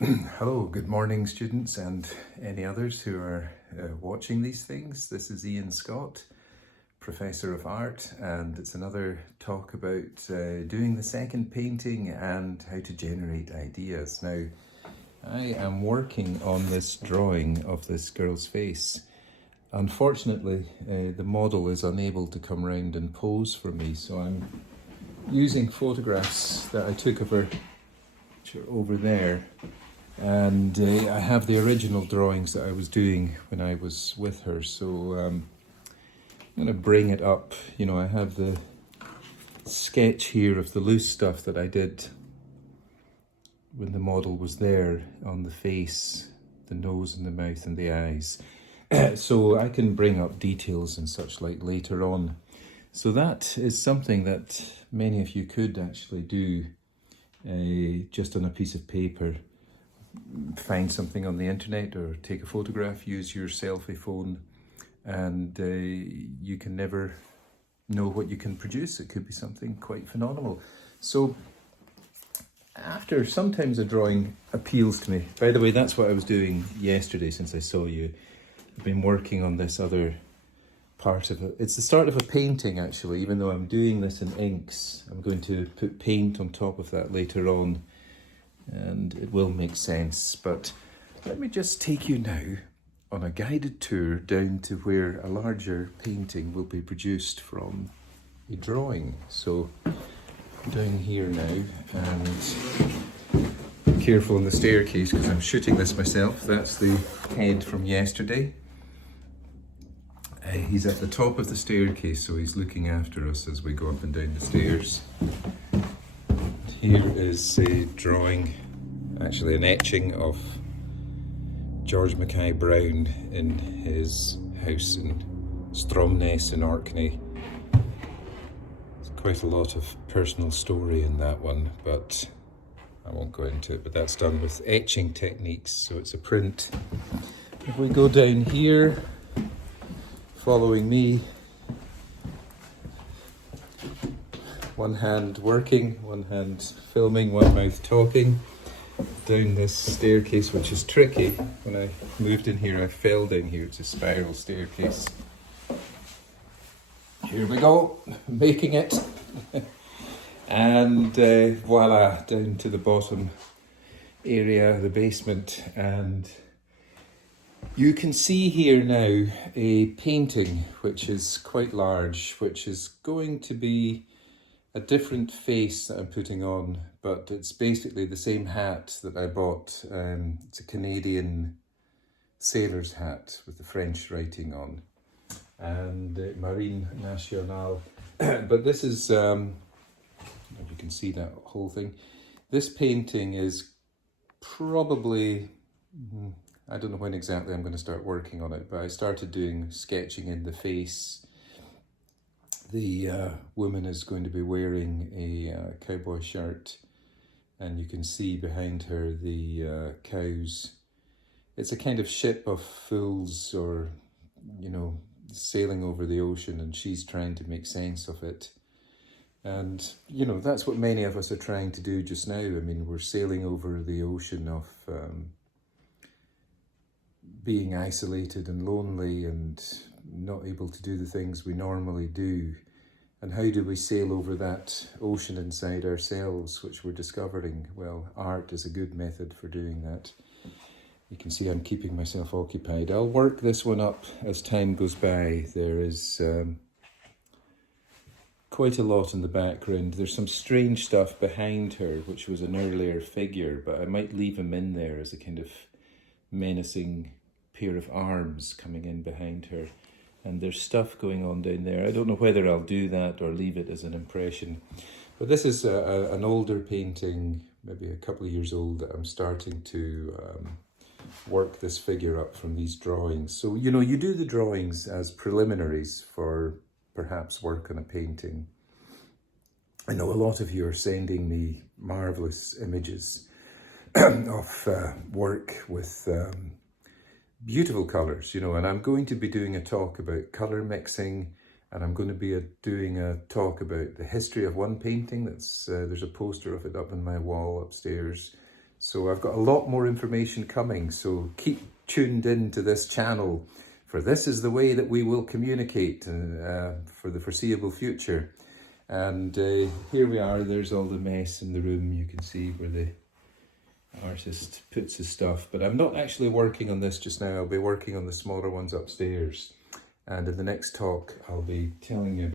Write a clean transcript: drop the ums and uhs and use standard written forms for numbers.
Hello, good morning, students, and any others who are watching these things. This is Ian Scott, Professor of Art, and it's another talk about doing the second painting and how to generate ideas. Now, I am working on this drawing of this girl's face. Unfortunately, the model is unable to come round and pose for me, so I'm using photographs that I took of her, which are over there. And I have the original drawings that I was doing when I was with her, so I'm going to bring it up. You know, I have the sketch here of the loose stuff that I did when the model was there on the face, the nose and the mouth and the eyes. So I can bring up details and such like later on. So that is something that many of you could actually do just on a piece of paper. Find something on the internet or take a photograph, use your selfie phone, and you can never know what you can produce. It could be something quite phenomenal. So after sometimes a drawing appeals to me. By the way, that's what I was doing yesterday since I saw you. I've been working on this other part of it. It's the start of a painting actually, even though I'm doing this in inks. I'm going to put paint on top of that later on, and it will make sense. But let me just take you now on a guided tour down to where a larger painting will be produced from a drawing. So down here now, and be careful on the staircase because I'm shooting this myself. That's the head from yesterday. He's at the top of the staircase, so he's looking after us as we go up and down the stairs. Here is a drawing, actually an etching of George Mackay Brown in his house in Stromness in Orkney. There's quite a lot of personal story in that one, but I won't go into it. But that's done with etching techniques, so it's a print. If we go down here, following me, one hand working, one hand filming, one mouth talking, down this staircase, which is tricky. When I moved in here, I fell down here. It's a spiral staircase. Here we go, making it. And voila, down to the bottom area, the basement. And you can see here now a painting which is quite large, which is going to be a different face that I'm putting on, but it's basically the same hat that I bought. It's a Canadian sailor's hat with the French writing on, and Marine Nationale. But this is, if you can see that whole thing, this painting is probably, I don't know when exactly I'm going to start working on it, but I started doing sketching in the face. The woman is going to be wearing a cowboy shirt, and you can see behind her the cows. It's a kind of ship of fools, or, you know, sailing over the ocean, and she's trying to make sense of it. And, you know, that's what many of us are trying to do just now. I mean, we're sailing over the ocean of being isolated and lonely and not able to do the things we normally do. And how do we sail over that ocean inside ourselves, which we're discovering? Well, art is a good method for doing that. You can see I'm keeping myself occupied. I'll work this one up as time goes by. There is quite a lot in the background. There's some strange stuff behind her, which was an earlier figure, but I might leave him in there as a kind of menacing pair of arms coming in behind her. And there's stuff going on down there. I don't know whether I'll do that or leave it as an impression. But this is an older painting, maybe a couple of years old, that I'm starting to work this figure up from these drawings. So, you know, you do the drawings as preliminaries for perhaps work on a painting. I know a lot of you are sending me marvellous images of work with beautiful colours, you know, and I'm going to be doing a talk about colour mixing, and I'm going to be doing a talk about the history of one painting. That's there's a poster of it up on my wall upstairs. So I've got a lot more information coming, so keep tuned in to this channel, for this is the way that we will communicate for the foreseeable future. And here we are, there's all the mess in the room. You can see where the artist puts his stuff, but I'm not actually working on this just now. I'll be working on the smaller ones upstairs, and in the next talk I'll be telling you